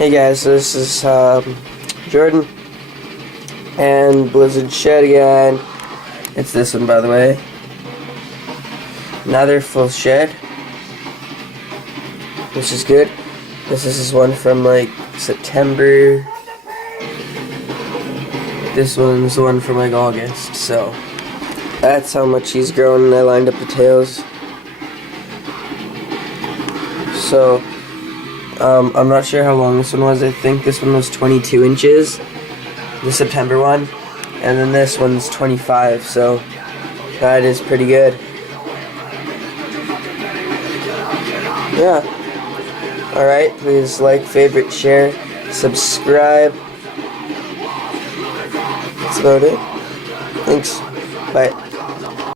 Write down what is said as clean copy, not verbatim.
Hey guys, so this is Jordan and Blizzard Shed again. It's this one, by the way. Another full shed, which is good. This is one from like September. This one's the one from like August, so that's how much he's grown, and I lined up the tails. So I'm not sure how long this one was. I think this one was 22 inches, the September one, and then this one's 25, so that is pretty good. Yeah. Alright, please like, favorite, share, subscribe. That's about it. Thanks. Bye.